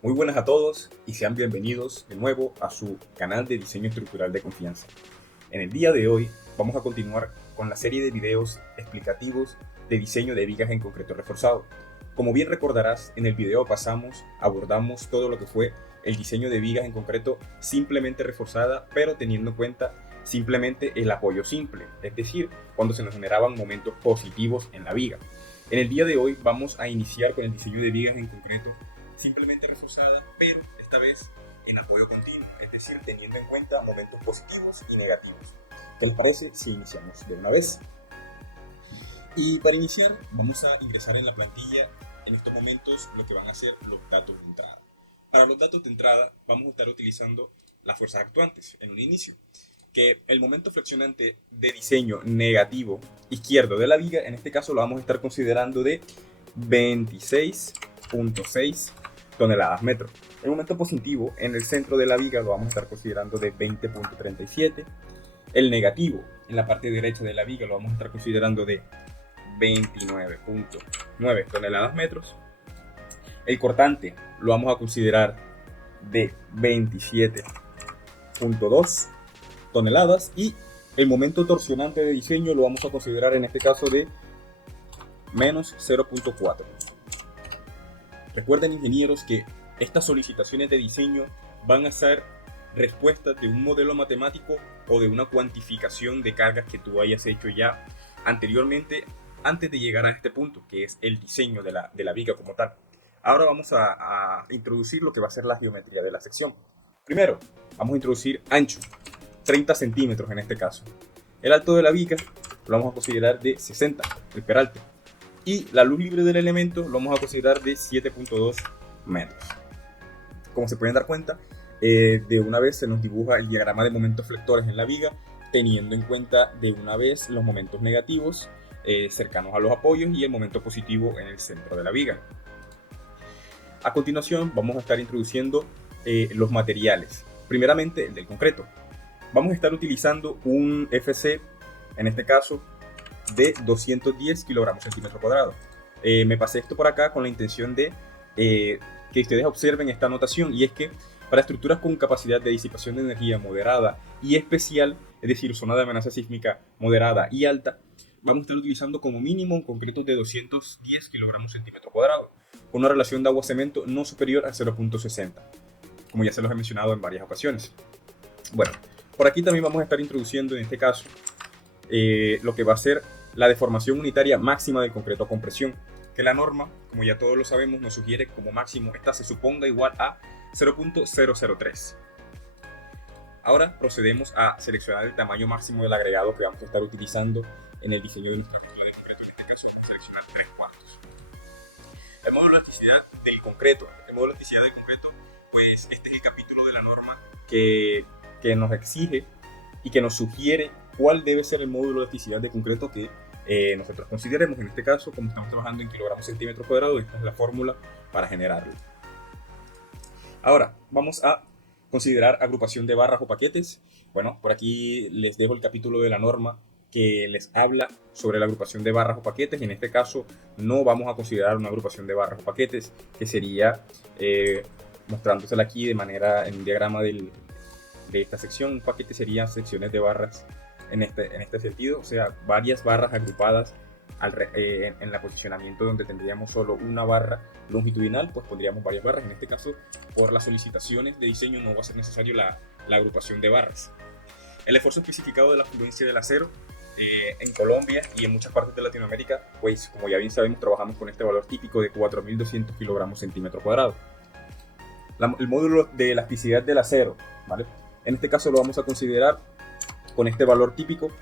Muy buenas a todos y sean bienvenidos de nuevo a su canal de diseño estructural de confianza. En el día de hoy vamos a continuar con la serie de videos explicativos de diseño de vigas en concreto reforzado. Como bien recordarás, en el video abordamos todo lo que fue el diseño de vigas en concreto simplemente reforzada, pero teniendo en cuenta simplemente el apoyo simple, es decir, cuando se nos generaban momentos positivos en la viga. En el día de hoy vamos a iniciar con el diseño de vigas en concreto simplemente reforzada, pero esta vez en apoyo continuo, es decir, teniendo en cuenta momentos positivos y negativos. ¿Qué les parece si iniciamos de una vez? Y para iniciar vamos a ingresar en la plantilla en estos momentos lo que van a ser los datos de entrada. Para los datos de entrada vamos a estar utilizando las fuerzas actuantes en un inicio, que el momento flexionante de diseño negativo izquierdo de la viga, en este caso lo vamos a estar considerando de 26.6 toneladas metro. El momento positivo en el centro de la viga lo vamos a estar considerando de 20.37. El negativo en la parte derecha de la viga lo vamos a estar considerando de 29.9 toneladas metros. El cortante lo vamos a considerar de 27.2 toneladas y el momento torsionante de diseño lo vamos a considerar en este caso de menos 0.4. Recuerden, ingenieros, que estas solicitaciones de diseño van a ser respuestas de un modelo matemático o de una cuantificación de cargas que tú hayas hecho ya anteriormente antes de llegar a este punto, que es el diseño de la viga como tal. Ahora vamos a introducir lo que va a ser la geometría de la sección. Primero, vamos a introducir ancho, 30 centímetros en este caso. El alto de la viga lo vamos a considerar de 60, el peralte. Y la luz libre del elemento lo vamos a considerar de 7.2 metros. Como se pueden dar cuenta, de una vez se nos dibuja el diagrama de momentos flectores en la viga, teniendo en cuenta de una vez los momentos negativos cercanos a los apoyos y el momento positivo en el centro de la viga. A continuación vamos a estar introduciendo los materiales. Primeramente el del concreto. Vamos a estar utilizando un FC, en este caso, de 210 kilogramos centímetro cuadrado. Me pasé esto por acá con la intención de que ustedes observen esta anotación, y es que para estructuras con capacidad de disipación de energía moderada y especial, es decir, zona de amenaza sísmica moderada y alta, vamos a estar utilizando como mínimo concretos de 210 kilogramos centímetro cuadrado, con una relación de agua-cemento no superior a 0.60, como ya se los he mencionado en varias ocasiones. Bueno, por aquí también vamos a estar introduciendo en este caso lo que va a ser la deformación unitaria máxima del concreto a compresión, que la norma, como ya todos lo sabemos, nos sugiere como máximo esta se suponga igual a 0.003. Ahora procedemos a seleccionar el tamaño máximo del agregado que vamos a estar utilizando en el diseño de nuestra estructura de concreto. En este caso vamos a seleccionar 3/4. El modo de elasticidad del concreto. El modo de elasticidad del concreto, pues este es el capítulo de la norma que nos exige y que nos sugiere cuál debe ser el módulo de elasticidad de concreto que nosotros consideremos. En este caso, como estamos trabajando en kilogramos centímetros cuadrados, esta es la fórmula para generarlo. Ahora, vamos a considerar agrupación de barras o paquetes. Bueno, por aquí les dejo el capítulo de la norma que les habla sobre la agrupación de barras o paquetes. Y en este caso no vamos a considerar una agrupación de barras o paquetes, que sería mostrándosela aquí de manera en un diagrama de esta sección. Un paquete sería secciones de barras en este sentido, o sea, varias barras agrupadas en el posicionamiento donde tendríamos solo una barra longitudinal, pues pondríamos varias barras. En este caso, por las solicitaciones de diseño no va a ser necesario la agrupación de barras. El esfuerzo especificado de la fluencia del acero en Colombia y en muchas partes de Latinoamérica, pues como ya bien sabemos, trabajamos con este valor típico de 4.200 kilogramos centímetro cuadrado. El módulo de elasticidad del acero, ¿vale? En este caso lo vamos a considerar con este valor típico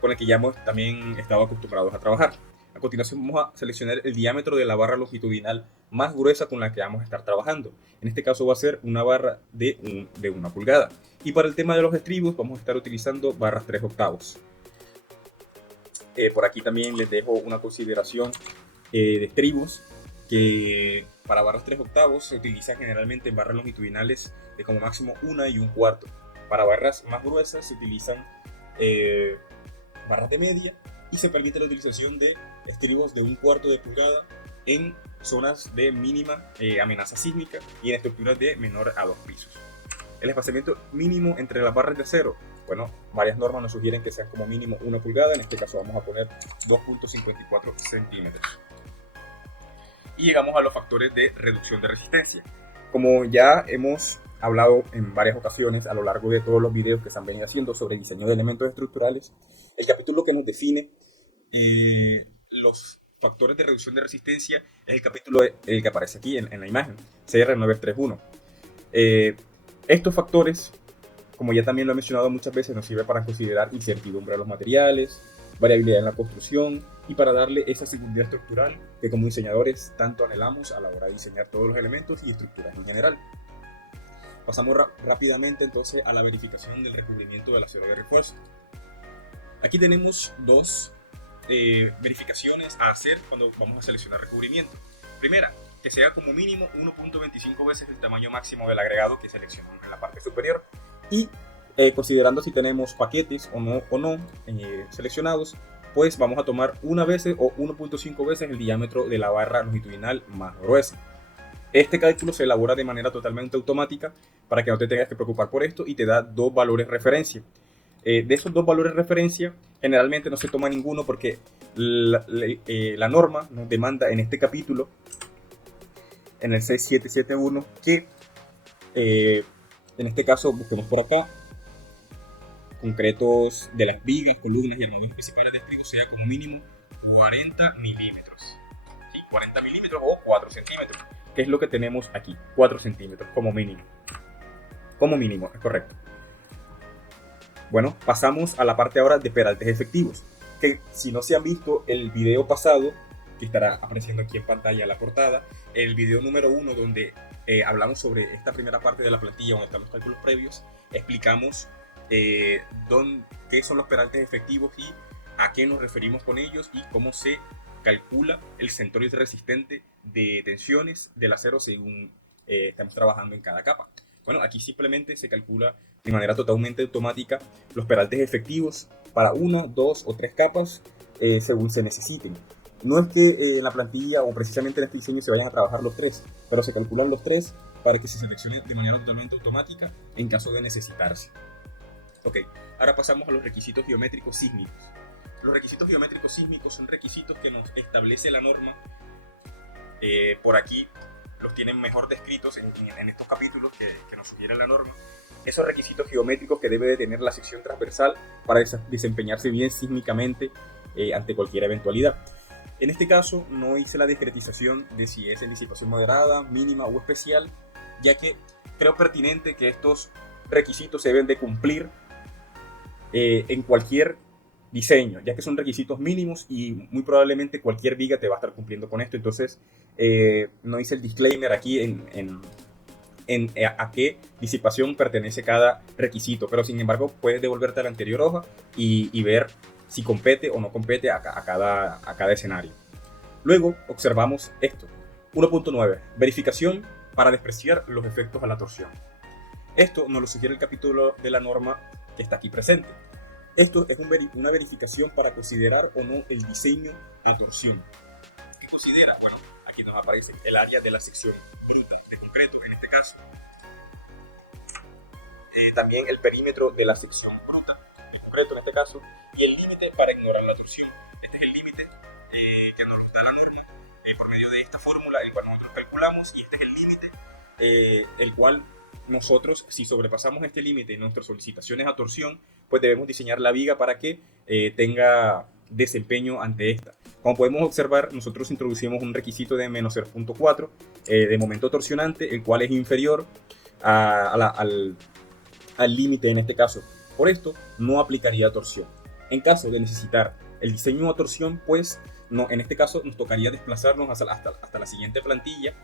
con el que ya hemos también estado acostumbrados a trabajar. A continuación vamos a seleccionar el diámetro de la barra longitudinal más gruesa con la que vamos a estar trabajando. En este caso va a ser una barra de 1 pulgada. Y para el tema de los estribos vamos a estar utilizando barras 3/8. Por aquí también les dejo una consideración de estribos, que para barras 3/8 se utilizan generalmente en barras longitudinales de como máximo 1 1/4. Para barras más gruesas se utilizan barras de media y se permite la utilización de estribos de 1/4 de pulgada en zonas de mínima amenaza sísmica y en estructuras de menor a 2 pisos. El espaciamiento mínimo entre las barras de acero, bueno, varias normas nos sugieren que sean como mínimo 1 pulgada, en este caso vamos a poner 2.54 centímetros. Y llegamos a los factores de reducción de resistencia. Como ya hemos hablado en varias ocasiones a lo largo de todos los videos que se han venido haciendo sobre diseño de elementos estructurales, el capítulo que nos define los factores de reducción de resistencia es el capítulo el que aparece aquí en la imagen, CR931. Estos factores, como ya también lo he mencionado muchas veces, nos sirve para considerar incertidumbre de los materiales, variabilidad en la construcción y para darle esa seguridad estructural que como diseñadores tanto anhelamos a la hora de diseñar todos los elementos y estructuras en general. Pasamos rápidamente entonces a la verificación del recubrimiento del acero de refuerzo. Aquí tenemos dos verificaciones a hacer cuando vamos a seleccionar recubrimiento. Primera, que sea como mínimo 1.25 veces el tamaño máximo del agregado que seleccionamos en la parte superior. Y considerando si tenemos paquetes o no seleccionados, pues vamos a tomar una vez o 1.5 veces el diámetro de la barra longitudinal más gruesa. Este cálculo se elabora de manera totalmente automática para que no te tengas que preocupar por esto y te da dos valores referencia. De esos dos valores referencia, generalmente no se toma ninguno porque la norma nos demanda en este capítulo, en el C771, que en este caso busquemos por acá concretos de las vigas, columnas y armaduras principales de estribo sea como mínimo 40 milímetros. ¿Sí? 40 milímetros o 4 centímetros, que es lo que tenemos aquí, 4 centímetros como mínimo. Como mínimo, es correcto. Bueno, pasamos a la parte ahora de peraltes efectivos, que si no se han visto el video pasado, que estará apareciendo aquí en pantalla la portada, el video número 1 donde hablamos sobre esta primera parte de la plantilla donde están los cálculos previos, explicamos qué son los peraltes efectivos y a qué nos referimos con ellos y cómo se calcula el centroide resistente de tensiones del acero según estamos trabajando en cada capa. Bueno, aquí simplemente se calcula de manera totalmente automática los peraltes efectivos para 1, 2 o 3 capas según se necesiten. No es que en la plantilla o precisamente en este diseño se vayan a trabajar los 3, pero se calculan los 3 para que se seleccione de manera totalmente automática en caso de necesitarse. Ok, ahora pasamos a los requisitos geométricos sísmicos. Los requisitos geométricos sísmicos son requisitos que nos establece la norma. Por aquí los tienen mejor descritos en estos capítulos que nos sugiere la norma. Esos requisitos geométricos que debe de tener la sección transversal para desempeñarse bien sísmicamente ante cualquier eventualidad. En este caso no hice la discretización de si es en disipación moderada, mínima o especial, ya que creo pertinente que estos requisitos se deben de cumplir en cualquier diseño, ya que son requisitos mínimos y muy probablemente cualquier viga te va a estar cumpliendo con esto. Entonces no hice el disclaimer aquí en a qué disipación pertenece cada requisito, pero sin embargo puedes devolverte a la anterior hoja y ver si compete o no compete a cada escenario. Luego observamos esto. 1.9. Verificación para despreciar los efectos a la torsión. Esto nos lo sugiere el capítulo de la norma que está aquí presente. Esto es una verificación para considerar o no el diseño a torsión. ¿Qué considera? Bueno, aquí nos aparece el área de la sección bruta de concreto en este caso. También el perímetro de la sección bruta de concreto en este caso. Y el límite para ignorar la torsión. Este es el límite que nos da la norma por medio de esta fórmula, el cual nosotros calculamos. Y este es el límite, el cual nosotros, si sobrepasamos este límite en nuestras solicitaciones a torsión, pues debemos diseñar la viga para que tenga desempeño ante esta. Como podemos observar, nosotros introducimos un requisito de menos 0.4 de momento torsionante, el cual es inferior al límite en este caso. Por esto, no aplicaría torsión. En caso de necesitar el diseño a torsión, pues no, en este caso nos tocaría desplazarnos hasta la siguiente plantilla,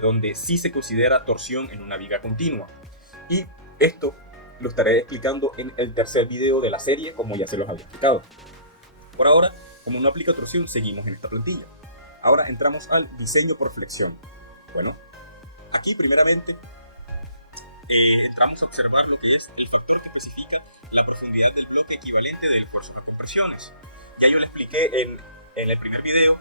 donde sí se considera torsión en una viga continua. Y esto lo estaré explicando en el tercer video de la serie, como ya se los había explicado. Por ahora, como no aplica torsión, seguimos en esta plantilla. Ahora entramos al diseño por flexión. Bueno, aquí primeramente entramos a observar lo que es el factor que especifica la profundidad del bloque equivalente del esfuerzo a compresiones. Ya yo le expliqué en el primer video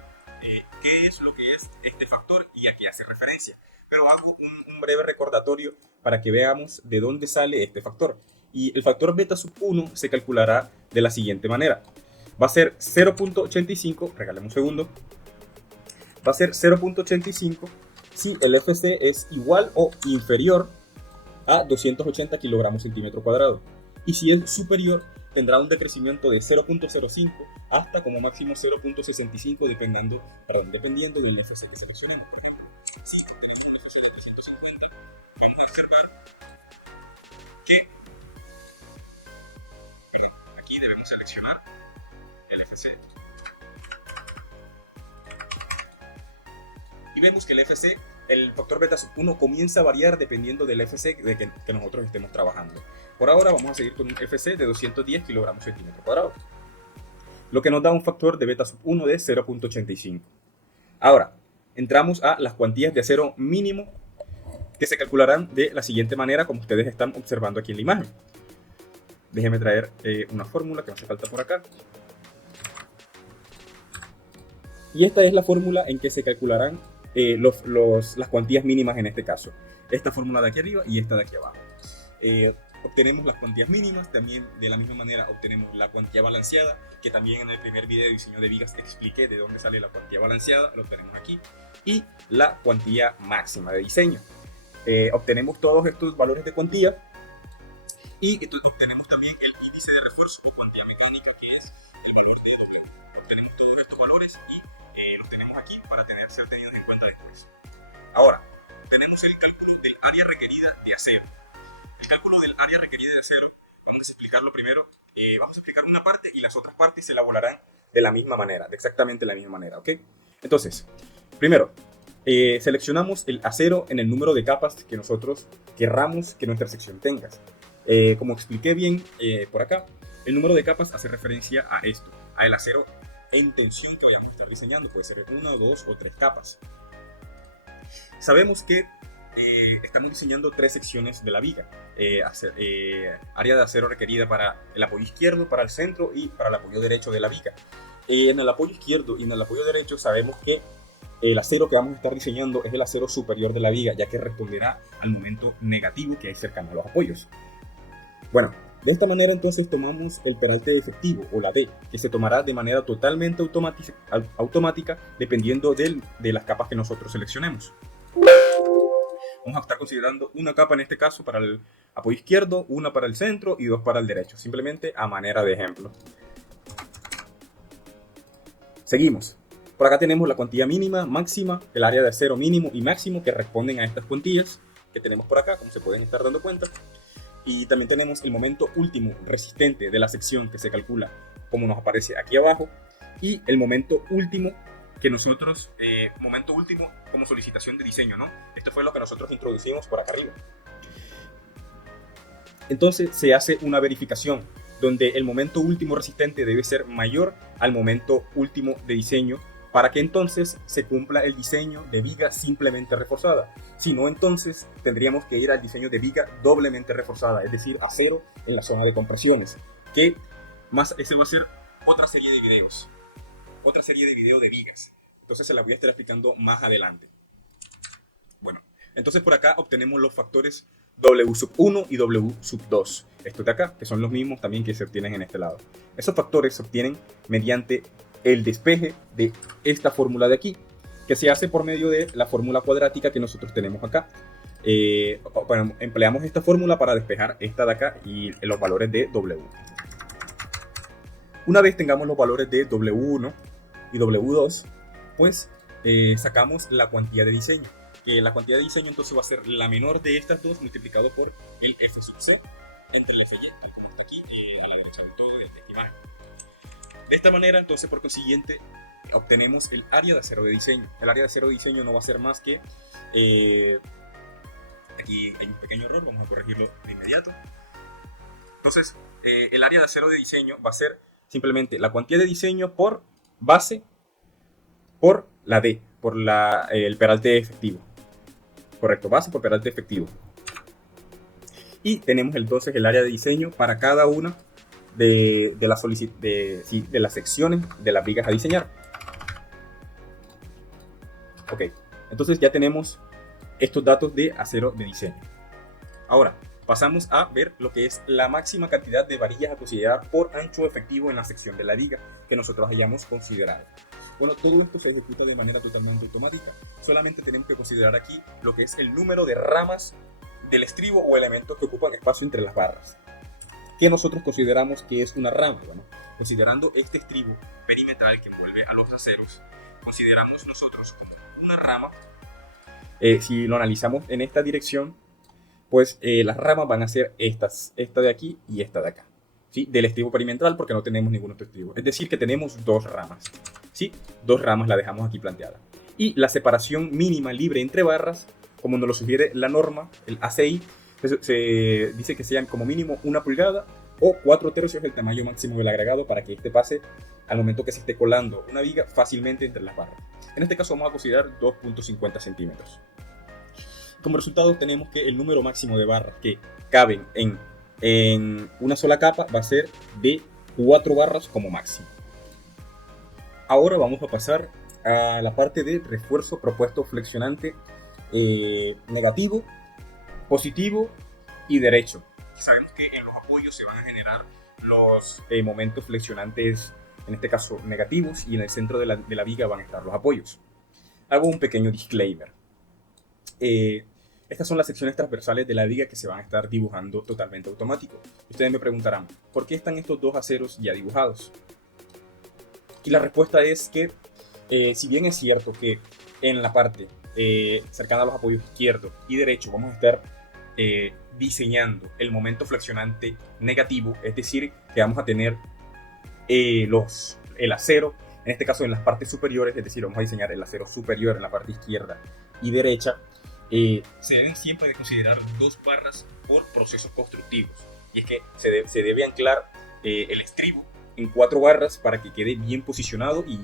qué es lo que es este factor y a qué hace referencia. Pero hago un breve recordatorio para que veamos de dónde sale este factor. Y el factor beta sub 1 se calculará de la siguiente manera. Va a ser 0.85, regálame un segundo, va a ser 0.85 si el FC es igual o inferior a 280 kilogramos centímetro cuadrado. Y si es superior, tendrá un decrecimiento de 0.05 hasta como máximo 0.65 dependiendo del FC que seleccionemos. Por ejemplo, si tenemos un FC de 350, vamos a observar que aquí debemos seleccionar el FC. Y vemos que el FC, el factor beta sub 1 comienza a variar dependiendo del FC de que nosotros estemos trabajando. Por ahora vamos a seguir con un FC de 210 kilogramos centímetro cuadrado, lo que nos da un factor de beta sub 1 de 0.85. Ahora, entramos a las cuantías de acero mínimo que se calcularán de la siguiente manera, como ustedes están observando aquí en la imagen. Déjenme traer una fórmula que me hace falta por acá. Y esta es la fórmula en que se calcularán las cuantías mínimas en este caso. Esta fórmula de aquí arriba y esta de aquí abajo. Obtenemos las cuantías mínimas, también de la misma manera obtenemos la cuantía balanceada, que también en el primer video de diseño de vigas expliqué de dónde sale la cuantía balanceada, lo tenemos aquí, y la cuantía máxima de diseño. Obtenemos todos estos valores de cuantía y obtenemos también el índice de refuerzo y cuantía mecánica, que es el valor de W. Obtenemos todos estos valores y los tenemos aquí para ser tenidos en cuenta después. Ahora, tenemos el cálculo del área requerida de acero. El cálculo del área requerida de acero, vamos a explicarlo primero. Vamos a explicar una parte y las otras partes se elaborarán de la misma manera, de exactamente la misma manera, ¿ok? Entonces, primero, seleccionamos el acero en el número de capas que nosotros querramos que nuestra sección tenga. Como expliqué bien por acá, el número de capas hace referencia a esto, a el acero en tensión que vayamos a estar diseñando. Puede ser 1, 2 o 3 capas. Sabemos que estamos diseñando 3 secciones de la viga. Área de acero requerida para el apoyo izquierdo, para el centro y para el apoyo derecho de la viga. En el apoyo izquierdo y en el apoyo derecho sabemos que el acero que vamos a estar diseñando es el acero superior de la viga, ya que responderá al momento negativo que hay cercano a los apoyos. Bueno, de esta manera entonces tomamos el peralte efectivo, o la D, que se tomará de manera totalmente automática dependiendo de las capas que nosotros seleccionemos. Vamos a estar considerando una capa en este caso para el apoyo izquierdo, una para el centro y 2 para el derecho, simplemente a manera de ejemplo. Seguimos. Por acá tenemos la cuantía mínima, máxima, el área de acero mínimo y máximo que responden a estas cuantías que tenemos por acá, como se pueden estar dando cuenta. Y también tenemos el momento último resistente de la sección que se calcula como nos aparece aquí abajo. Y el momento último que nosotros, momento último como solicitación de diseño, ¿no? Esto fue lo que nosotros introducimos por acá arriba. Entonces se hace una verificación donde el momento último resistente debe ser mayor al momento último de diseño para que entonces se cumpla el diseño de viga simplemente reforzada. Si no, entonces tendríamos que ir al diseño de viga doblemente reforzada, es decir, acero en la zona de compresiones, que más ese va a ser otra serie de videos. Otra serie de videos de vigas. Entonces se la voy a estar explicando más adelante. Bueno, entonces por acá obtenemos los factores W sub 1 y W sub 2. Estos de acá, que son los mismos también que se obtienen en este lado. Esos factores se obtienen mediante el despeje de esta fórmula de aquí, que se hace por medio de la fórmula cuadrática que nosotros tenemos acá. Bueno, empleamos esta fórmula para despejar esta de acá y los valores de W. Una vez tengamos los valores de W1 y W2, pues sacamos la cuantía de diseño. La cuantía de diseño entonces va a ser la menor de estas dos multiplicado por el F sub C entre el FY, tal como está aquí a la derecha de todo de esta imagen. De esta manera, entonces, por consiguiente, obtenemos el área de acero de diseño. El área de acero de diseño no va a ser más que... aquí hay un pequeño error, vamos a corregirlo de inmediato. Entonces, el área de acero de diseño va a ser simplemente la cuantía de diseño por base por la D, por el peralte efectivo. Correcto, base por peralte efectivo. Y tenemos entonces el área de diseño para cada una de las secciones de las vigas a diseñar. Ok, entonces ya tenemos estos datos de acero de diseño. Ahora, pasamos a ver lo que es la máxima cantidad de varillas a considerar por ancho efectivo en la sección de la viga que nosotros hayamos considerado. Bueno, todo esto se ejecuta de manera totalmente automática. Solamente tenemos que considerar aquí lo que es el número de ramas del estribo o elementos que ocupan espacio entre las barras. ¿Qué nosotros consideramos que es una rama? Bueno, considerando este estribo perimetral que envuelve a los aceros, consideramos nosotros como una rama. Si lo analizamos en esta dirección, pues las ramas van a ser estas, esta de aquí y esta de acá, ¿sí? Del estribo perimetral, porque no tenemos ningún otro estribo. Es decir, que tenemos dos ramas, ¿sí? Dos ramas la dejamos aquí planteada. Y la separación mínima libre entre barras, como nos lo sugiere la norma, el ACI, se dice que sean como mínimo 1 pulgada o 4/3 el tamaño máximo del agregado para que este pase al momento que se esté colando una viga fácilmente entre las barras. En este caso vamos a considerar 2.50 centímetros. Como resultado tenemos que el número máximo de barras que caben en una sola capa va a ser de 4 barras como máximo. Ahora vamos a pasar a la parte de refuerzo propuesto flexionante negativo, positivo y derecho. Sabemos que en los apoyos se van a generar los momentos flexionantes, en este caso negativos, y en el centro de la viga van a estar los apoyos. Hago un pequeño disclaimer. Estas son las secciones transversales de la viga que se van a estar dibujando totalmente automático. Ustedes me preguntarán, ¿por qué están estos dos aceros ya dibujados? Y la respuesta es que, si bien es cierto que en la parte cercana a los apoyos izquierdo y derecho vamos a estar diseñando el momento flexionante negativo, es decir, que vamos a tener el acero, en este caso en las partes superiores, es decir, vamos a diseñar el acero superior en la parte izquierda y derecha, se deben siempre de considerar dos barras por procesos constructivos. Y es que se debe anclar el estribo en 4 barras para que quede bien posicionado y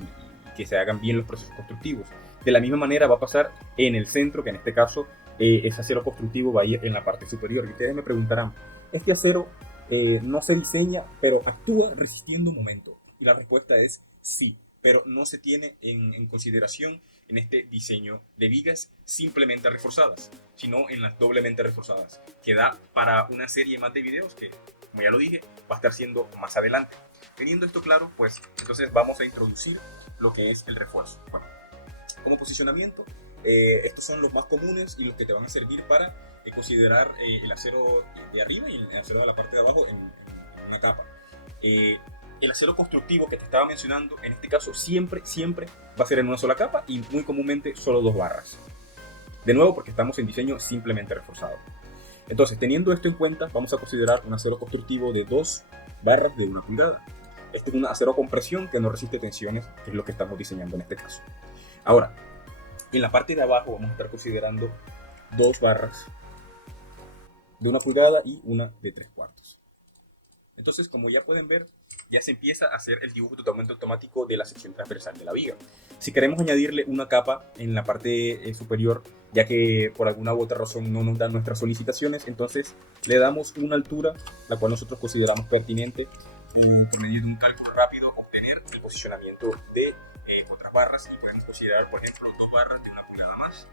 que se hagan bien los procesos constructivos. De la misma manera va a pasar en el centro, que en este caso ese acero constructivo va a ir en la parte superior. Y ustedes me preguntarán, ¿este acero no se diseña pero actúa resistiendo momento? Y la respuesta es sí, pero no se tiene en consideración en este diseño de vigas simplemente reforzadas, sino en las doblemente reforzadas, que da para una serie más de videos que, como ya lo dije, va a estar siendo más adelante. Teniendo esto claro, pues entonces vamos a introducir lo que es el refuerzo. Bueno, como posicionamiento, estos son los más comunes y los que te van a servir para considerar el acero de arriba y el acero de la parte de abajo en una capa. El acero constructivo que te estaba mencionando, en este caso siempre va a ser en una sola capa y muy comúnmente solo 2 barras. De nuevo, porque estamos en diseño simplemente reforzado. Entonces, teniendo esto en cuenta, vamos a considerar un acero constructivo de 2 barras de 1 pulgada. Este es un acero con presión que no resiste tensiones, que es lo que estamos diseñando en este caso. Ahora, en la parte de abajo vamos a estar considerando 2 barras de 1 pulgada y una de 3/4. Entonces, como ya pueden ver, ya se empieza a hacer el dibujo totalmente automático de la sección transversal de la viga. Si queremos añadirle una capa en la parte superior, ya que por alguna u otra razón no nos dan nuestras solicitaciones, entonces le damos una altura, la cual nosotros consideramos pertinente, y por medio de un cálculo rápido obtener el posicionamiento de otras barras, y podemos considerar, por ejemplo, 2 barras de 1 pulgada más,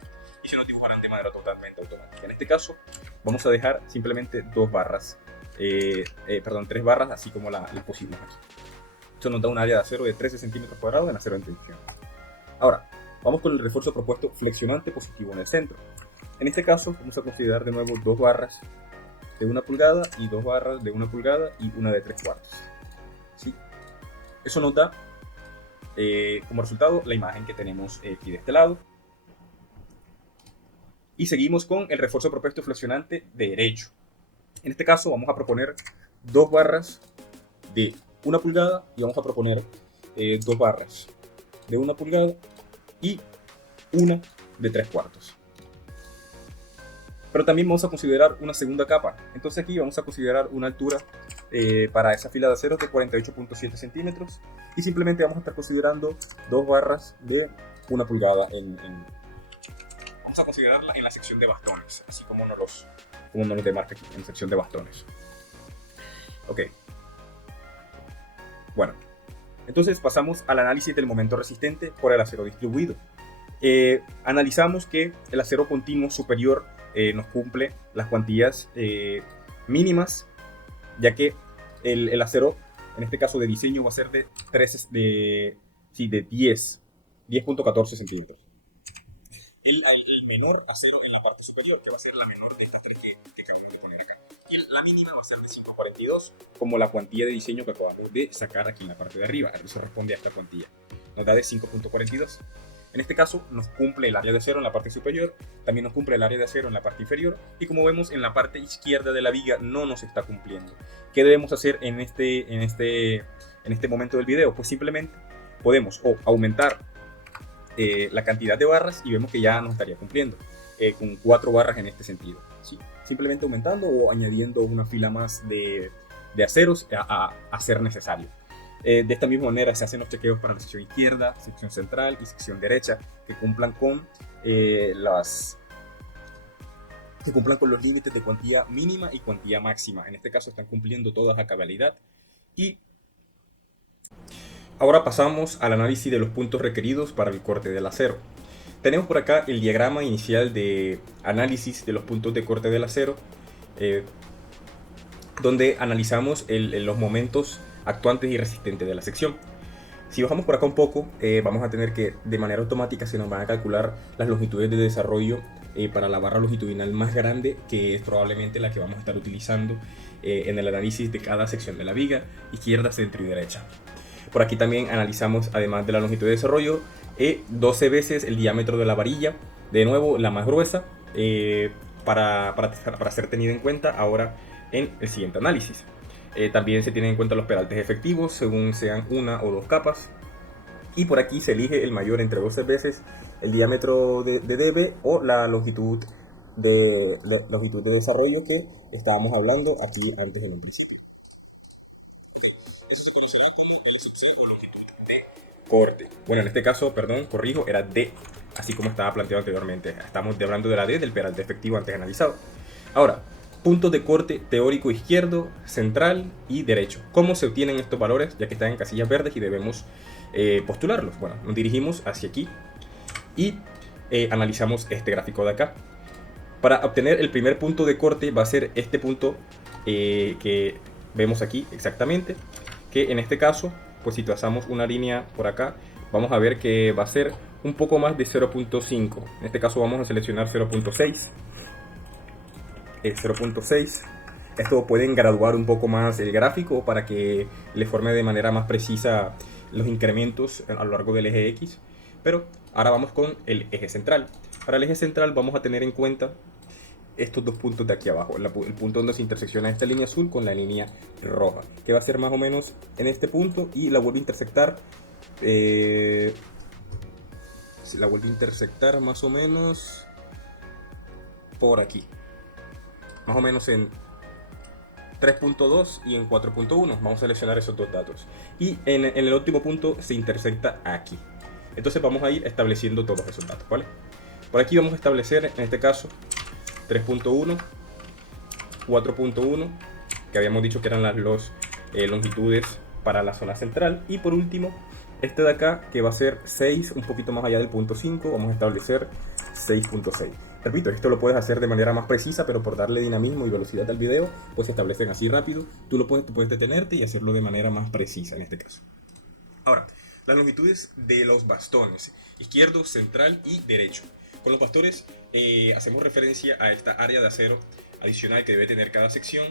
y se nos dibujarán de manera totalmente automática. En este caso, vamos a dejar simplemente 2 barras. 3 barras, así como las pusimos aquí. Esto nos da un área de acero de 13 centímetros cuadrados en acero en tensión. Ahora, vamos con el refuerzo propuesto flexionante positivo en el centro. En este caso, vamos a considerar de nuevo 2 barras de 1 pulgada y 2 barras de 1 pulgada y una de 3/4. ¿Sí? Eso nos da como resultado la imagen que tenemos aquí de este lado. Y seguimos con el refuerzo propuesto flexionante derecho. En este caso vamos a proponer 2 barras de 1 pulgada y vamos a proponer 2 barras de 1 pulgada y una de 3/4. Pero también vamos a considerar una segunda capa. Entonces aquí vamos a considerar una altura para esa fila de aceros de 48.7 centímetros y simplemente vamos a estar considerando 2 barras de 1 pulgada vamos a considerarla en la sección de bastones, así como nos los demarca aquí, en sección de bastones. Ok. Bueno, entonces pasamos al análisis del momento resistente por el acero distribuido. Analizamos que el acero continuo superior nos cumple las cuantías mínimas, ya que el acero, en este caso de diseño, va a ser de 10.14 centímetros. El menor acero en la parte superior, que va a ser la menor de estas tres que acabamos de poner acá. Y la mínima va a ser de 5.42, como la cuantía de diseño que acabamos de sacar aquí en la parte de arriba. Eso responde a esta cuantía. Nos da de 5.42. En este caso nos cumple el área de acero en la parte superior, también nos cumple el área de acero en la parte inferior, y como vemos en la parte izquierda de la viga no nos está cumpliendo. ¿Qué debemos hacer en este momento del video? Pues simplemente podemos aumentar la cantidad de barras y vemos que ya nos estaría cumpliendo con 4 barras en este sentido, ¿sí? Simplemente aumentando o añadiendo una fila más de aceros a ser necesario. De esta misma manera se hacen los chequeos para la sección izquierda, sección central y sección derecha, que cumplan con los límites de cuantía mínima y cuantía máxima. En este caso están cumpliendo todas a cabalidad. Y ahora pasamos al análisis de los puntos requeridos para el corte del acero. Tenemos por acá el diagrama inicial de análisis de los puntos de corte del acero, donde analizamos los momentos actuantes y resistentes de la sección. Si bajamos por acá un poco, vamos a tener que de manera automática se nos van a calcular las longitudes de desarrollo para la barra longitudinal más grande, que es probablemente la que vamos a estar utilizando en el análisis de cada sección de la viga, izquierda, centro y derecha. Por aquí también analizamos, además de la longitud de desarrollo, 12 veces el diámetro de la varilla, de nuevo la más gruesa, para ser tenida en cuenta ahora en el siguiente análisis. También se tienen en cuenta los peraltes efectivos, según sean una o dos capas. Y por aquí se elige el mayor entre 12 veces el diámetro de DB o la longitud de desarrollo que estábamos hablando aquí antes en el principio. Eso se conocerá como el sección o longitud de corte. Bueno, en este caso, perdón, corrijo, era D, así como estaba planteado anteriormente. Estamos hablando de la D del peralte efectivo antes analizado. Ahora, puntos de corte teórico izquierdo, central y derecho. ¿Cómo se obtienen estos valores? Ya que están en casillas verdes y debemos postularlos. Bueno, nos dirigimos hacia aquí y analizamos este gráfico de acá. Para obtener el primer punto de corte va a ser este punto que vemos aquí exactamente, que en este caso, pues si trazamos una línea por acá, vamos a ver que va a ser un poco más de 0.5. En este caso vamos a seleccionar 0.6. 0.6. Esto pueden graduar un poco más el gráfico para que le forme de manera más precisa los incrementos a lo largo del eje X. Pero ahora vamos con el eje central. Para el eje central vamos a tener en cuenta estos dos puntos de aquí abajo, el punto donde se intersecciona esta línea azul con la línea roja, que va a ser más o menos en este punto, y la vuelve a intersectar más o menos por aquí, más o menos en 3.2 y en 4.1. Vamos a seleccionar esos dos datos, y en el último punto se intersecta aquí. Entonces vamos a ir estableciendo todos esos datos, ¿vale? Por aquí vamos a establecer, en este caso, 3.1, 4.1, que habíamos dicho que eran las longitudes para la zona central. Y por último, este de acá, que va a ser 6, un poquito más allá del punto 5, vamos a establecer 6.6. Repito, esto lo puedes hacer de manera más precisa, pero por darle dinamismo y velocidad al video, pues se establecen así rápido. Tú puedes detenerte y hacerlo de manera más precisa en este caso. Ahora, las longitudes de los bastones, izquierdo, central y derecho. Con los bastones hacemos referencia a esta área de acero adicional que debe tener cada sección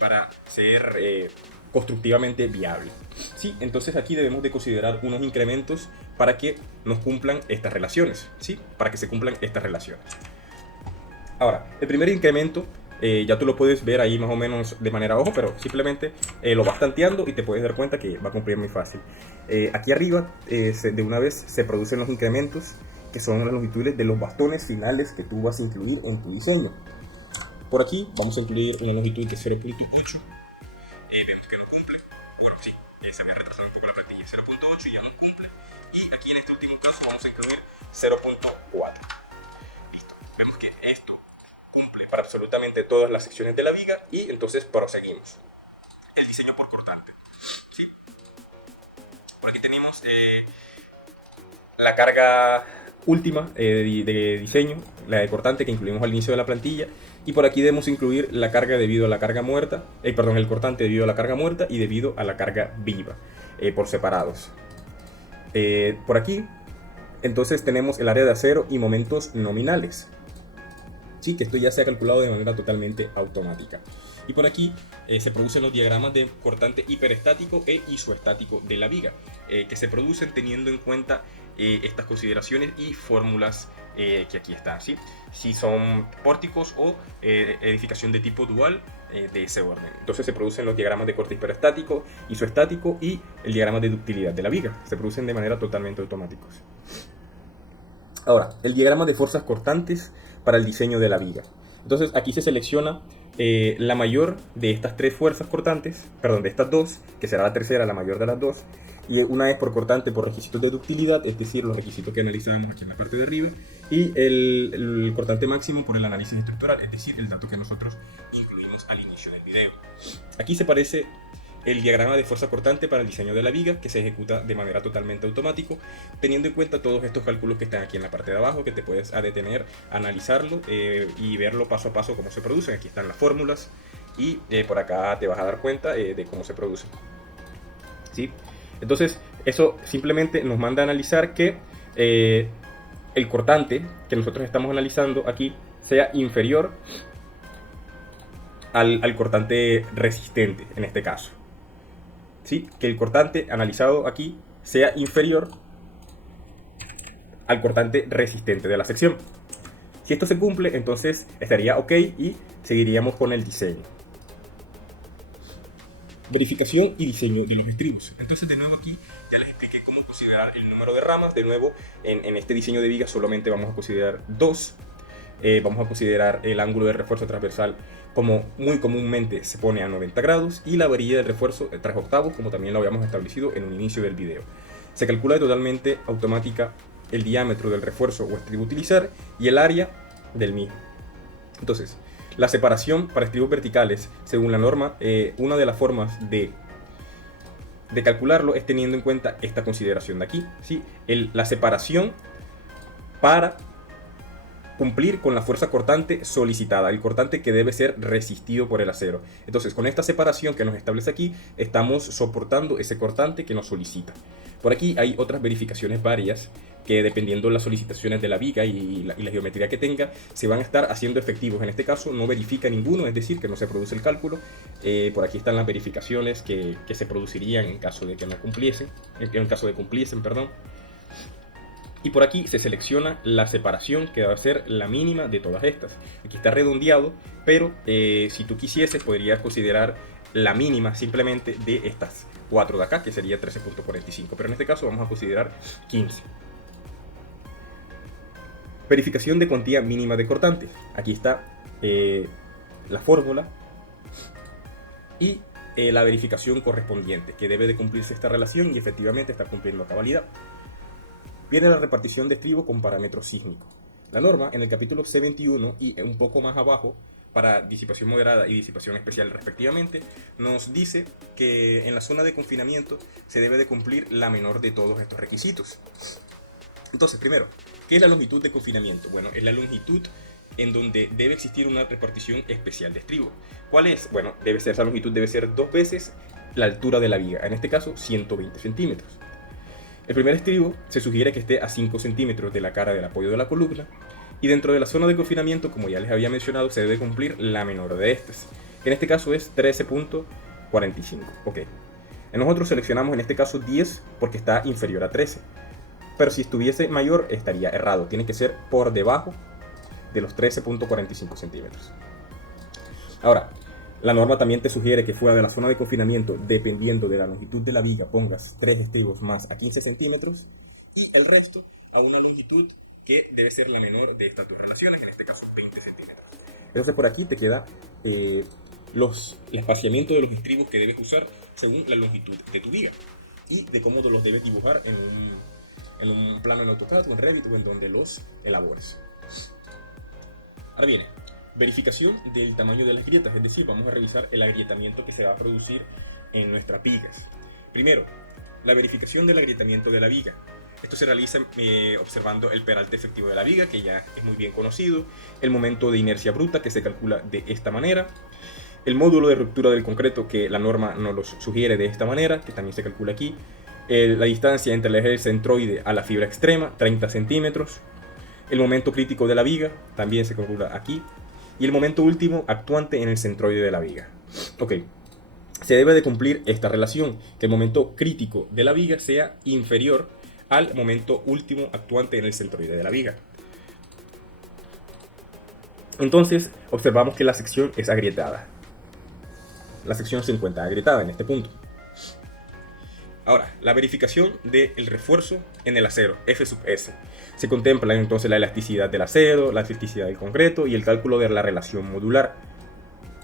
para ser constructivamente viable. Sí, entonces aquí debemos de considerar unos incrementos para que nos cumplan estas relaciones, ¿sí? Para que se cumplan estas relaciones. Ahora, el primer incremento ya tú lo puedes ver ahí más o menos de manera a ojo, pero simplemente lo vas tanteando y te puedes dar cuenta que va a cumplir muy fácil. Aquí arriba de una vez se producen los incrementos, que son las longitudes de los bastones finales que tú vas a incluir en tu diseño. Por aquí vamos a incluir una longitud de 0.8. Vemos que no cumple. Bueno, sí, se me ha retrasado un poco la plantilla. 0.8 ya no cumple. Y aquí en este último caso vamos a incluir 0.4. Listo. Vemos que esto cumple para absolutamente todas las secciones de la viga, y entonces proseguimos. El diseño por cortante. ¿Sí? Por aquí tenemos la carga última de diseño, la de cortante que incluimos al inicio de la plantilla. Y por aquí debemos incluir la carga debido a la carga muerta, perdón, el cortante debido a la carga muerta y debido a la carga viva, por separados. Por aquí, entonces tenemos el área de acero y momentos nominales. Sí, que esto ya se ha calculado de manera totalmente automática. Y por aquí se producen los diagramas de cortante hiperestático e isoestático de la viga, que se producen teniendo en cuenta estas consideraciones y fórmulas que aquí están, ¿sí? Si son pórticos o edificación de tipo dual de ese orden. Entonces se producen los diagramas de corte hiperestático, isoestático y el diagrama de ductilidad de la viga. Se producen de manera totalmente automáticos. Ahora, el diagrama de fuerzas cortantes para el diseño de la viga. Entonces aquí se selecciona la mayor de estas tres fuerzas cortantes, perdón, de estas dos, que será la tercera, la mayor de las dos, y una es por cortante por requisitos de ductilidad, es decir, los requisitos que analizábamos aquí en la parte de arriba, y el cortante máximo por el análisis estructural, es decir, el dato que nosotros incluimos al inicio del video. Aquí se parece el diagrama de fuerza cortante para el diseño de la viga, que se ejecuta de manera totalmente automático, teniendo en cuenta todos estos cálculos que están aquí en la parte de abajo, que te puedes detener, analizarlo y verlo paso a paso cómo se producen. Aquí están las fórmulas y por acá te vas a dar cuenta de cómo se producen, ¿sí? Entonces eso simplemente nos manda a analizar que el cortante que nosotros estamos analizando aquí sea inferior al cortante resistente en este caso. ¿Sí? Que el cortante analizado aquí sea inferior al cortante resistente de la sección. Si esto se cumple, entonces estaría ok y seguiríamos con el diseño. Verificación y diseño de los estribos. Entonces de nuevo aquí ya les expliqué cómo considerar el número de ramas. De nuevo en este diseño de viga solamente vamos a considerar dos. Vamos a considerar el ángulo de refuerzo transversal como muy comúnmente se pone a 90 grados y la varilla del refuerzo 3/8, como también lo habíamos establecido en un inicio del video. Se calcula de totalmente automática el diámetro del refuerzo o estribo a utilizar y el área del mismo. Entonces, la separación para estribos verticales, según la norma, una de las formas de calcularlo es teniendo en cuenta esta consideración de aquí, ¿sí? La separación para cumplir con la fuerza cortante solicitada, el cortante que debe ser resistido por el acero. Entonces, con esta separación que nos establece aquí, estamos soportando ese cortante que nos solicita. Por aquí hay otras verificaciones varias que, dependiendo de las solicitaciones de la viga y la geometría que tenga, se van a estar haciendo efectivos. En este caso no verifica ninguno, es decir, que no se produce el cálculo. Por aquí están las verificaciones que se producirían en caso de que no cumpliesen, en caso de cumpliesen, perdón. Y por aquí se selecciona la separación que va a ser la mínima de todas estas. Aquí está redondeado, pero si tú quisieses podrías considerar la mínima simplemente de estas 4 de acá, que sería 13.45. Pero en este caso vamos a considerar 15. Verificación de cuantía mínima de cortante. Aquí está la fórmula y la verificación correspondiente, que debe de cumplirse esta relación y efectivamente está cumpliendo a cabalidad. Viene la repartición de estribo con parámetro sísmico. La norma en el capítulo C21 y un poco más abajo, para disipación moderada y disipación especial respectivamente, nos dice que en la zona de confinamiento se debe de cumplir la menor de todos estos requisitos. Entonces, primero, ¿qué es la longitud de confinamiento? Bueno, es la longitud en donde debe existir una repartición especial de estribo. ¿Cuál es? Bueno, esa longitud debe ser 2 veces la altura de la viga, en este caso 120 centímetros. El primer estribo se sugiere que esté a 5 centímetros de la cara del apoyo de la columna y dentro de la zona de confinamiento, como ya les había mencionado, se debe cumplir la menor de estas, que en este caso es 13.45. Ok. Nosotros seleccionamos en este caso 10 porque está inferior a 13, pero si estuviese mayor estaría errado, tiene que ser por debajo de los 13.45 centímetros. Ahora, la norma también te sugiere que fuera de la zona de confinamiento, dependiendo de la longitud de la viga, pongas 3 estribos más a 15 centímetros y el resto a una longitud que debe ser la menor de estas dos relaciones, en este caso 20 centímetros. Entonces por aquí te queda el espaciamiento de los estribos que debes usar según la longitud de tu viga y de cómo los debes dibujar en un plano en AutoCAD o en Revit o en donde los elabores. Ahora viene verificación del tamaño de las grietas, es decir, vamos a revisar el agrietamiento que se va a producir en nuestras vigas. Primero, la verificación del agrietamiento de la viga. Esto se realiza observando el peralte efectivo de la viga, que ya es muy bien conocido, el momento de inercia bruta, que se calcula de esta manera, el módulo de ruptura del concreto, que la norma nos lo sugiere de esta manera, que también se calcula aquí, la distancia entre el eje del centroide a la fibra extrema, 30 centímetros, el momento crítico de la viga, también se calcula aquí, y el momento último actuante en el centroide de la viga. Ok, se debe de cumplir esta relación, que el momento crítico de la viga sea inferior al momento último actuante en el centroide de la viga. Entonces observamos que la sección es agrietada. La sección se encuentra agrietada en este punto. Ahora, la verificación del refuerzo en el acero, F sub S. Se contempla entonces la elasticidad del acero, la elasticidad del concreto y el cálculo de la relación modular,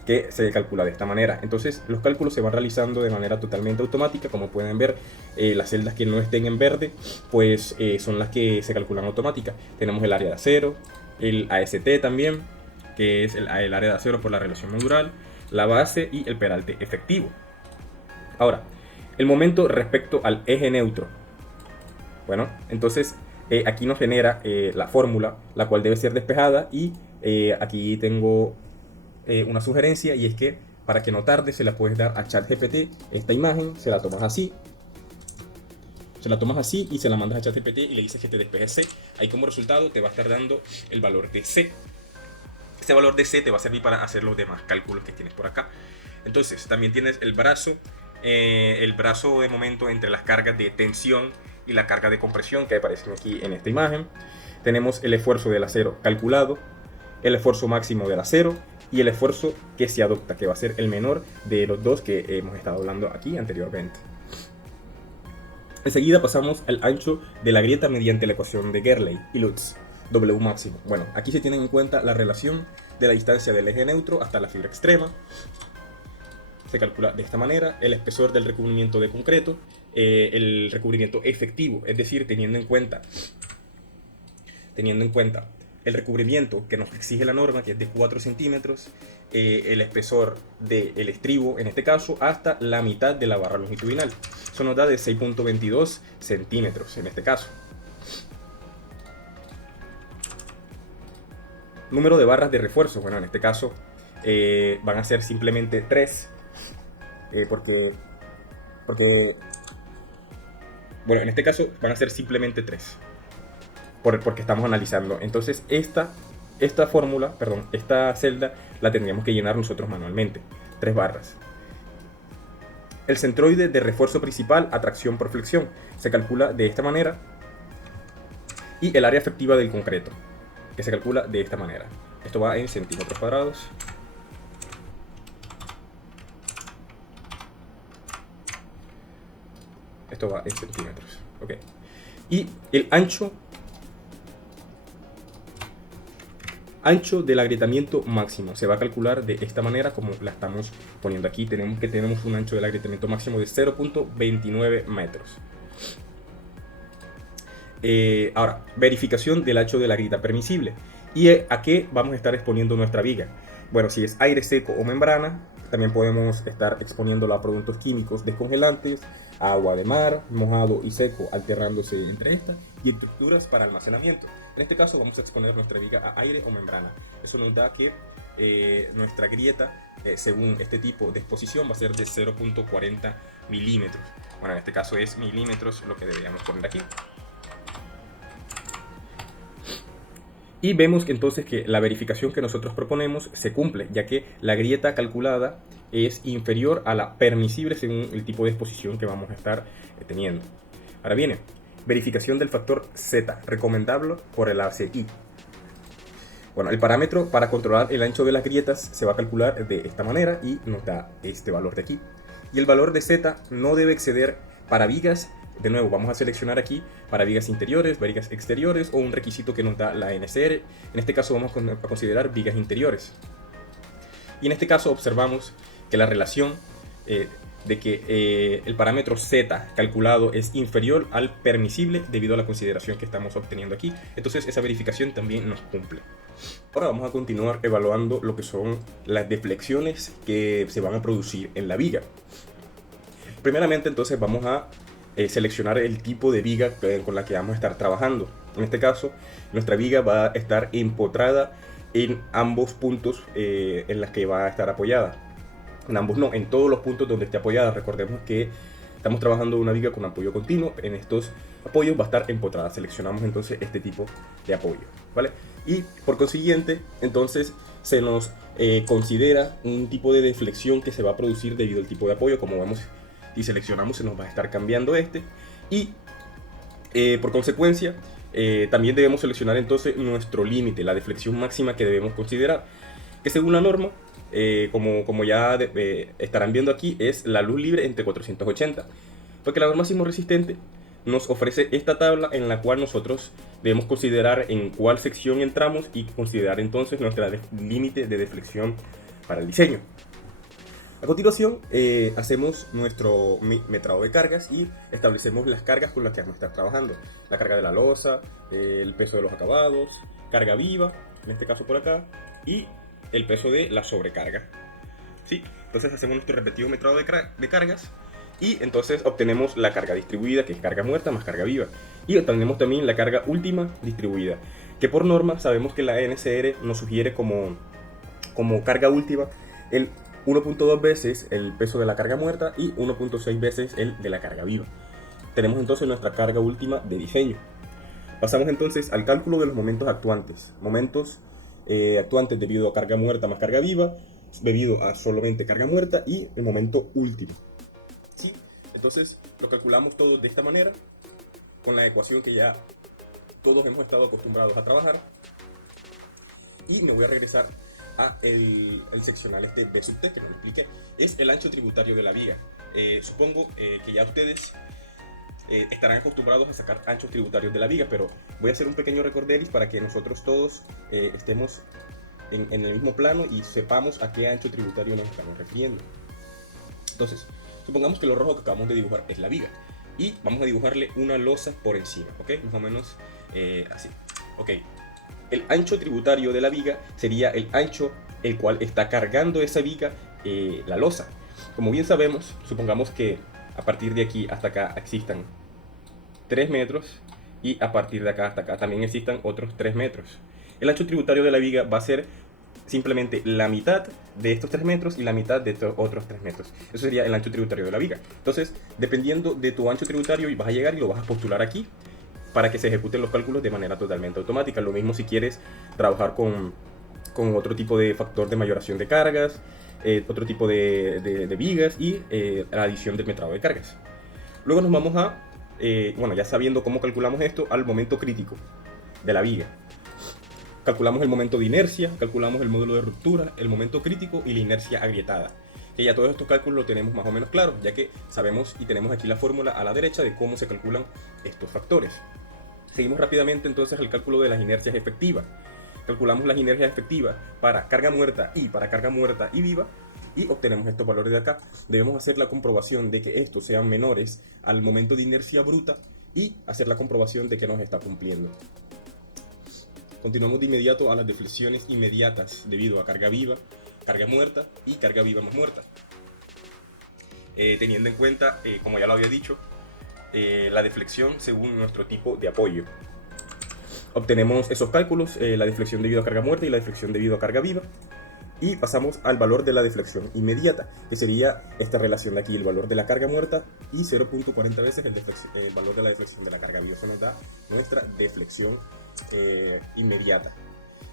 que se calcula de esta manera. Entonces los cálculos se van realizando de manera totalmente automática. Como pueden ver, las celdas que no estén en verde pues son las que se calculan automáticas. Tenemos el área de acero, el AST también, que es el área de acero por la relación modular, la base y el peralte efectivo. Ahora, el momento respecto al eje neutro. Bueno, entonces aquí nos genera la fórmula, la cual debe ser despejada, y aquí tengo una sugerencia, y es que para que no tarde se la puedes dar a ChatGPT esta imagen, se la tomas así y se la mandas a ChatGPT y le dices que te despeje C. Ahí como resultado te va a estar dando el valor de C. Este valor de C te va a servir para hacer los demás cálculos que tienes por acá. Entonces también tienes el brazo de momento entre las cargas de tensión y la carga de compresión que aparecen aquí en esta imagen. Tenemos el esfuerzo del acero calculado, el esfuerzo máximo del acero y el esfuerzo que se adopta, que va a ser el menor de los dos que hemos estado hablando aquí anteriormente. Enseguida pasamos al ancho de la grieta mediante la ecuación de Gerley y Lutz, W máximo. Bueno, aquí se tienen en cuenta la relación de la distancia del eje neutro hasta la fibra extrema. Se calcula de esta manera el espesor del recubrimiento de concreto, el recubrimiento efectivo, es decir, teniendo en cuenta el recubrimiento que nos exige la norma, que es de 4 centímetros, el espesor del estribo, en este caso, hasta la mitad de la barra longitudinal. Eso nos da de 6.22 centímetros en este caso. Número de barras de refuerzo, bueno, en este caso van a ser simplemente 3, bueno, en este caso van a ser simplemente 3. Porque estamos analizando. Entonces esta celda la tendríamos que llenar nosotros manualmente. 3 barras. El centroide de refuerzo principal, atracción por flexión, se calcula de esta manera. Y el área efectiva del concreto, que se calcula de esta manera. Esto va en centímetros cuadrados. Esto va en centímetros. Ok. Y el ancho del agrietamiento máximo se va a calcular de esta manera, como la estamos poniendo aquí. Tenemos un ancho del agrietamiento máximo de 0.29 metros. Ahora, verificación del ancho de la grieta permisible. ¿Y a qué vamos a estar exponiendo nuestra viga? Bueno, si es aire seco o membrana, también podemos estar exponiéndola a productos químicos descongelantes, agua de mar, mojado y seco alternándose entre estas, y estructuras para almacenamiento. En este caso vamos a exponer nuestra viga a aire o membrana. Eso nos da que nuestra grieta, según este tipo de exposición, va a ser de 0.40 milímetros. Bueno, en este caso es milímetros lo que deberíamos poner aquí. Y vemos que entonces que la verificación que nosotros proponemos se cumple, ya que la grieta calculada es inferior a la permisible según el tipo de exposición que vamos a estar teniendo. Ahora viene, verificación del factor Z, recomendable por el ACI. Bueno, el parámetro para controlar el ancho de las grietas se va a calcular de esta manera y nos da este valor de aquí. Y el valor de Z no debe exceder para vigas. De nuevo, vamos a seleccionar aquí para vigas interiores, vigas exteriores o un requisito que nos da la NCR. En este caso vamos a considerar vigas interiores. Y en este caso observamos que la relación de que el parámetro Z calculado es inferior al permisible debido a la consideración que estamos obteniendo aquí. Entonces esa verificación también nos cumple. Ahora vamos a continuar evaluando lo que son las deflexiones que se van a producir en la viga. Primeramente entonces vamos a seleccionar el tipo de viga con la que vamos a estar trabajando. En este caso, nuestra viga va a estar empotrada en ambos puntos en los que va a estar apoyada. En ambos no, en todos los puntos donde esté apoyada. Recordemos que estamos trabajando una viga con apoyo continuo. En estos apoyos va a estar empotrada. Seleccionamos entonces este tipo de apoyo, ¿vale? Y por consiguiente, entonces se nos considera un tipo de deflexión que se va a producir debido al tipo de apoyo. Como vemos, si seleccionamos, se nos va a estar cambiando este. Y por consecuencia, también debemos seleccionar entonces nuestro límite, la deflexión máxima que debemos considerar, que según la norma, como ya estarán viendo aquí, es la luz libre entre 480, porque la norma sismo resistente nos ofrece esta tabla en la cual nosotros debemos considerar en cuál sección entramos y considerar entonces nuestro límite de deflexión para el diseño. A continuación, hacemos nuestro metrado de cargas y establecemos las cargas con las que vamos a estar trabajando. La carga de la losa, el peso de los acabados, carga viva, en este caso por acá, y el peso de la sobrecarga. ¿Sí? Entonces hacemos nuestro repetido metrado de cargas y entonces obtenemos la carga distribuida, que es carga muerta más carga viva. Y obtenemos también la carga última distribuida, que por norma sabemos que la NCR nos sugiere como carga última el 1.2 veces el peso de la carga muerta y 1.6 veces el de la carga viva. Tenemos entonces nuestra carga última de diseño. Pasamos entonces al cálculo de los momentos actuantes. Momentos actuantes debido a carga muerta más carga viva, debido a solamente carga muerta y el momento último. ¿Sí? Entonces lo calculamos todo de esta manera, con la ecuación que ya todos hemos estado acostumbrados a trabajar. Y me voy a regresar a el seccional B sub T, que no lo expliqué. Es el ancho tributario de la viga. Supongo que ya ustedes estarán acostumbrados a sacar anchos tributarios de la viga, pero voy a hacer un pequeño recorderis para que nosotros todos estemos en el mismo plano y sepamos a qué ancho tributario nos estamos refiriendo. Entonces, supongamos que lo rojo que acabamos de dibujar es la viga y vamos a dibujarle una losa por encima, ¿ok? Más o menos así. Ok, el ancho tributario de la viga sería el ancho el cual está cargando esa viga la losa. Como bien sabemos, supongamos que a partir de aquí hasta acá existan 3 metros y a partir de acá hasta acá también existan otros 3 metros. El ancho tributario de la viga va a ser simplemente la mitad de estos 3 metros y la mitad de estos otros 3 metros. Eso sería el ancho tributario de la viga. Entonces, dependiendo de tu ancho tributario, vas a llegar y lo vas a postular aquí para que se ejecuten los cálculos de manera totalmente automática. Lo mismo si quieres trabajar con otro tipo de factor de mayoración de cargas, otro tipo de vigas y la adición del metrado de cargas. Luego nos vamos a, bueno, ya sabiendo cómo calculamos esto, al momento crítico de la viga. Calculamos el momento de inercia, calculamos el módulo de ruptura, el momento crítico y la inercia agrietada. Que ya todos estos cálculos los tenemos más o menos claros, ya que sabemos y tenemos aquí la fórmula a la derecha de cómo se calculan estos factores. Seguimos rápidamente entonces al cálculo de las inercias efectivas. Calculamos las inercias efectivas para carga muerta y para carga muerta y viva y obtenemos estos valores de acá. Debemos hacer la comprobación de que estos sean menores al momento de inercia bruta y hacer la comprobación de que nos está cumpliendo. Continuamos de inmediato a las deflexiones inmediatas debido a carga viva, carga muerta y carga viva más muerta. Teniendo en cuenta, como ya lo había dicho, la deflexión según nuestro tipo de apoyo. Obtenemos esos cálculos, la deflexión debido a carga muerta y la deflexión debido a carga viva. Y pasamos al valor de la deflexión inmediata, que sería esta relación de aquí, el valor de la carga muerta y 0.40 veces el valor de la deflexión de la carga viva. Eso nos da nuestra deflexión inmediata.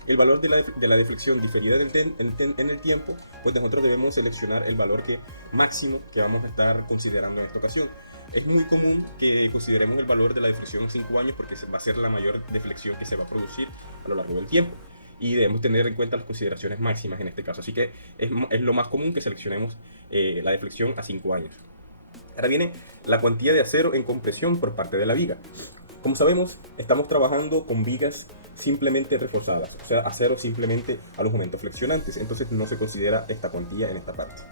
El valor de la deflexión diferida en el tiempo, pues nosotros debemos seleccionar el valor máximo que vamos a estar considerando en esta ocasión. Es muy común que consideremos el valor de la deflexión a 5 años porque va a ser la mayor deflexión que se va a producir a lo largo del tiempo. Y debemos tener en cuenta las consideraciones máximas en este caso. Así que es lo más común que seleccionemos la deflexión a 5 años. Ahora viene la cuantía de acero en compresión por parte de la viga. Como sabemos, estamos trabajando con vigas simplemente reforzadas, o sea, acero simplemente a los momentos flexionantes. Entonces no se considera esta cuantía en esta parte.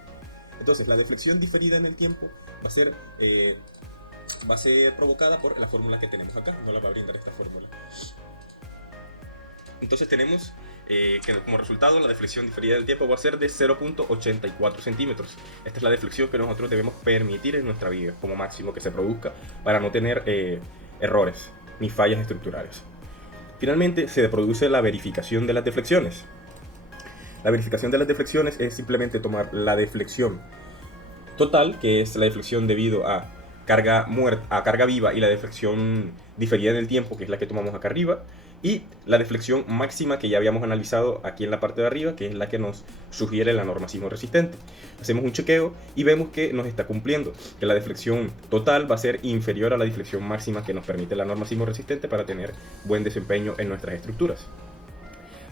Entonces la deflexión diferida en el tiempo va a ser provocada por la fórmula que tenemos acá. No la va a brindar esta fórmula. Entonces tenemos que como resultado la deflexión diferida del tiempo va a ser de 0.84 centímetros. Esta es la deflexión que nosotros debemos permitir en nuestra viga como máximo que se produzca para no tener errores ni fallas estructurales. Finalmente se produce la verificación de las deflexiones. La verificación de las deflexiones es simplemente tomar la deflexión total, que es la deflexión debido a carga viva, y la deflexión diferida en el tiempo, que es la que tomamos acá arriba, y la deflexión máxima que ya habíamos analizado aquí en la parte de arriba, que es la que nos sugiere la norma sismo resistente. Hacemos un chequeo y vemos que nos está cumpliendo, que la deflexión total va a ser inferior a la deflexión máxima que nos permite la norma sismo resistente para tener buen desempeño en nuestras estructuras.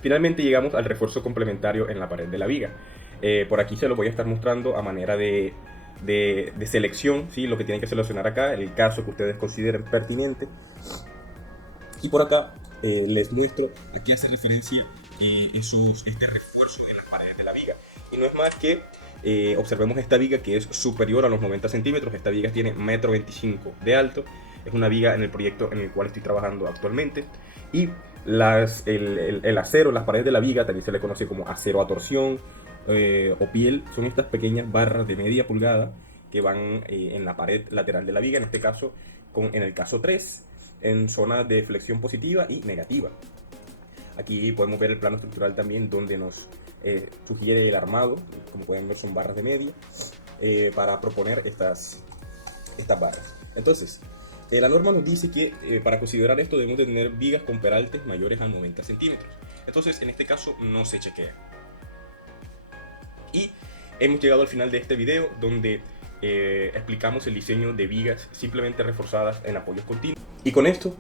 Finalmente llegamos al refuerzo complementario en la pared de la viga. Por aquí se lo voy a estar mostrando a manera de selección, ¿sí? Lo que tienen que seleccionar acá, el caso que ustedes consideren pertinente. Y por acá les muestro, aquí hace referencia este refuerzo de las paredes de la viga. Y no es más que, observemos esta viga que es superior a los 90 centímetros. Esta viga tiene 1,25 m de alto. Es una viga en el proyecto en el cual estoy trabajando actualmente. Y el acero, las paredes de la viga, también se le conoce como acero a torsión o piel, son estas pequeñas barras de media pulgada que van en la pared lateral de la viga, en este caso, en el caso 3, en zonas de flexión positiva y negativa. Aquí podemos ver el plano estructural también, donde nos sugiere el armado. Como pueden ver, son barras de media para proponer estas barras. Entonces, la norma nos dice que para considerar esto debemos de tener vigas con peraltes mayores a 90 centímetros. Entonces, en este caso no se chequea. Y hemos llegado al final de este video, donde explicamos el diseño de vigas simplemente reforzadas en apoyos continuos. Y con esto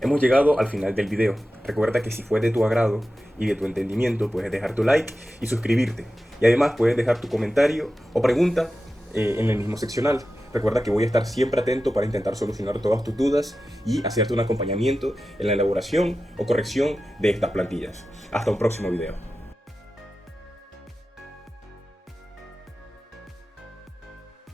hemos llegado al final del video. Recuerda que si fue de tu agrado y de tu entendimiento, puedes dejar tu like y suscribirte. Y además puedes dejar tu comentario o pregunta en el mismo seccional. Recuerda que voy a estar siempre atento para intentar solucionar todas tus dudas y hacerte un acompañamiento en la elaboración o corrección de estas plantillas. Hasta un próximo video.